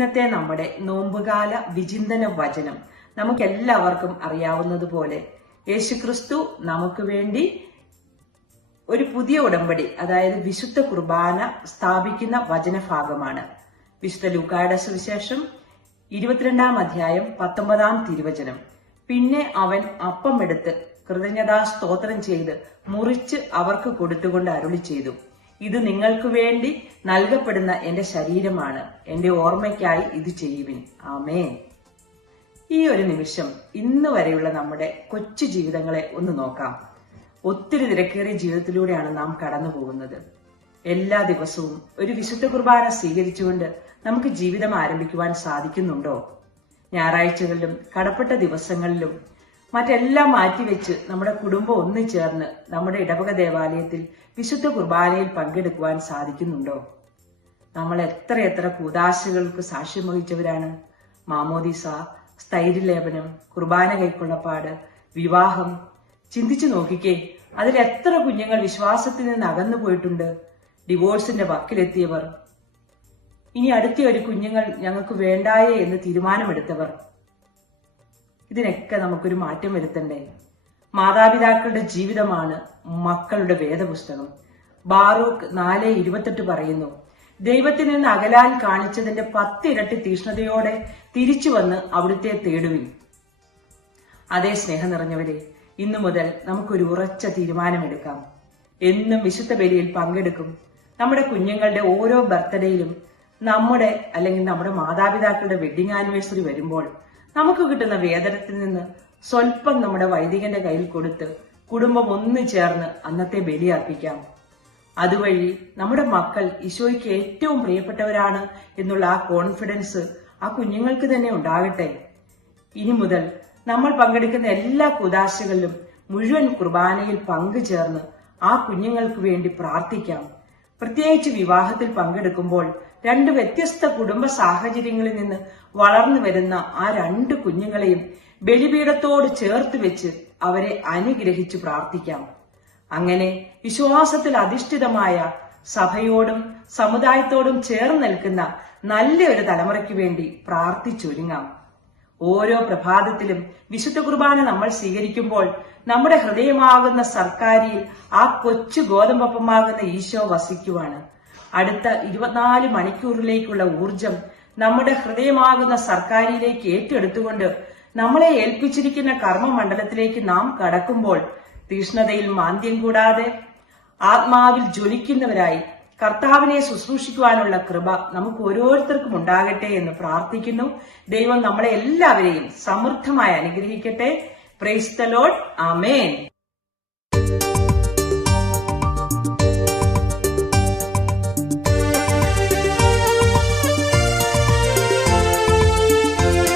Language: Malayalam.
ഇന്നത്തെ നമ്മുടെ നോമ്പുകാല വിചിന്തന വചനം നമുക്കെല്ലാവർക്കും അറിയാവുന്നതുപോലെ യേശുക്രിസ്തു നമുക്ക് വേണ്ടി ഒരു പുതിയ ഉടമ്പടി, അതായത് വിശുദ്ധ കുർബാന സ്ഥാപിക്കുന്ന വചനഭാഗമാണ്. വിശുദ്ധ ലൂക്കായുടെ സുവിശേഷം 22-ാം അധ്യായം 19-ാം തിരുവചനം. പിന്നെ അവൻ അപ്പമെടുത്ത് കൃതജ്ഞതാ സ്തോത്രം ചെയ്ത് മുറിച്ച് അവർക്ക് കൊടുത്തുകൊണ്ട് അരുളി ചെയ്തു, ഇത് നിങ്ങൾക്ക് വേണ്ടി നൽകപ്പെടുന്ന എന്റെ ശരീരമാണ്, എന്റെ ഓർമ്മയ്ക്കായി ഇത് ചെയ്യുവിൻ. ആമേൻ. ഈ ഒരു നിമിഷം ഇന്ന് വരെയുള്ള നമ്മുടെ കൊച്ചു ജീവിതങ്ങളെ ഒന്ന് നോക്കാം. ഒത്തിരി തിരക്കേറിയ ജീവിതത്തിലൂടെയാണ് നാം കടന്നു പോകുന്നത്. എല്ലാ ദിവസവും ഒരു വിശുദ്ധ കുർബാന സ്വീകരിച്ചുകൊണ്ട് നമുക്ക് ജീവിതം ആരംഭിക്കുവാൻ സാധിക്കുന്നുണ്ടോ? ഞായറാഴ്ചകളിലും കടപ്പെട്ട ദിവസങ്ങളിലും മറ്റെല്ലാം മാറ്റിവെച്ച് നമ്മുടെ കുടുംബം ഒന്നുചേർന്ന് നമ്മുടെ ഇടവക ദേവാലയത്തിൽ വിശുദ്ധ കുർബാനയിൽ പങ്കെടുക്കുവാൻ സാധിക്കുന്നുണ്ടോ? നമ്മൾ എത്രയെത്ര കൂദാശകൾക്ക് സാക്ഷ്യം വഹിച്ചവരാണ്. മാമോദീസ, സ്ഥൈര്യലേപനം, കുർബാന കൈക്കൊള്ളപ്പാട്, വിവാഹം. ചിന്തിച്ചു നോക്കിക്കേ, അതിൽ എത്ര കുഞ്ഞുങ്ങൾ വിശ്വാസത്തിൽ നിന്ന് അകന്നു പോയിട്ടുണ്ട്. ഡിവോഴ്സിന്റെ വക്കിലെത്തിയവർ, ഇനി അടുത്ത ഒരു കുഞ്ഞുങ്ങൾ ഞങ്ങൾക്ക് വേണ്ടായേ എന്ന് തീരുമാനമെടുത്തവർ. ഇതിനൊക്കെ നമുക്കൊരു മാറ്റം വരുത്തണ്ടേ? മാതാപിതാക്കളുടെ ജീവിതമാണ് മക്കളുടെ വേദപുസ്തകം. ബാറൂക്ക് 4:28 പറയുന്നു, ദൈവത്തിൽ നിന്ന് അകലാൻ കാണിച്ചതിന്റെ 10 ഇരട്ടി തീഷ്ണതയോടെ തിരിച്ചു വന്ന് അവിടുത്തെ തേടുവിൻ. അതേ സ്നേഹം നിറഞ്ഞവരെ, ഇന്നു മുതൽ നമുക്കൊരു ഉറച്ച തീരുമാനമെടുക്കാം. എന്നും വിശുദ്ധ ബലിയിൽ പങ്കെടുക്കും. നമ്മുടെ കുഞ്ഞുങ്ങളുടെ ഓരോ ബർത്ത്ഡേയിലും നമ്മുടെ മാതാപിതാക്കളുടെ വെഡിങ് ആനിവേഴ്സറി വരുമ്പോൾ നമുക്ക് കിട്ടുന്ന വേതനത്തിൽ നിന്ന് സ്വല്പം നമ്മുടെ വൈദികന്റെ കയ്യിൽ കൊടുത്ത് കുടുംബം ഒന്നു ചേർന്ന് അന്നത്തെ ബലി അർപ്പിക്കാം. അതുവഴി നമ്മുടെ മക്കൾ ഈശോയ്ക്ക് ഏറ്റവും പ്രിയപ്പെട്ടവരാണ് എന്നുള്ള ആ കോൺഫിഡൻസ് ആ കുഞ്ഞുങ്ങൾക്ക് തന്നെ ഉണ്ടാകട്ടെ. ഇനി മുതൽ നമ്മൾ പങ്കെടുക്കുന്ന എല്ലാ കൂദാശകളിലും മുഴുവൻ കുർബാനയിൽ പങ്കുചേർന്ന് ആ കുഞ്ഞുങ്ങൾക്ക് വേണ്ടി പ്രാർത്ഥിക്കാം. പ്രത്യേകിച്ച് വിവാഹത്തിൽ പങ്കെടുക്കുമ്പോൾ 2 വ്യത്യസ്ത കുടുംബ സാഹചര്യങ്ങളിൽ നിന്ന് വളർന്നു വരുന്ന ആ 2 കുഞ്ഞുങ്ങളെയും ബലിപീഠത്തോട് ചേർത്ത് വെച്ച് അവരെ അനുഗ്രഹിച്ചു പ്രാർത്ഥിക്കാം. അങ്ങനെ വിശ്വാസത്തിൽ അധിഷ്ഠിതമായ സഭയോടും സമുദായത്തോടും ചേർന്ന് നിൽക്കുന്ന നല്ലൊരു തലമുറയ്ക്ക് വേണ്ടി പ്രാർത്ഥിച്ചൊരുങ്ങാം. ഓരോ പ്രഭാതത്തിലും വിശുദ്ധ കുർബാന നമ്മൾ സ്വീകരിക്കുമ്പോൾ നമ്മുടെ ഹൃദയമാകുന്ന സർക്കാരിയിൽ ആ കൊച്ചു ഗോതമ്പപ്പമാകുന്ന ഈശോ വസിക്കുവാണ്. അടുത്ത 24 മണിക്കൂറിലേക്കുള്ള ഊർജം നമ്മുടെ ഹൃദയമാകുന്ന സർക്കാരിയിലേക്ക് ഏറ്റെടുത്തുകൊണ്ട് നമ്മളെ ഏൽപ്പിച്ചിരിക്കുന്ന കർമ്മമണ്ഡലത്തിലേക്ക് നാം കടക്കുമ്പോൾ തീഷ്ണതയിൽ മാന്ദ്യം കൂടാതെ ആത്മാവിൽ ജ്വലിക്കുന്നവരായി കർത്താവിനെ ശുശ്രൂഷിക്കുവാനുള്ള കൃപ നമുക്ക് ഓരോരുത്തർക്കും ഉണ്ടാകട്ടെ എന്ന് പ്രാർത്ഥിക്കുന്നു. ദൈവം നമ്മളെ എല്ലാവരെയും സമൃദ്ധമായി അനുഗ്രഹിക്കട്ടെ. Praise the Lord. ആമേൻ.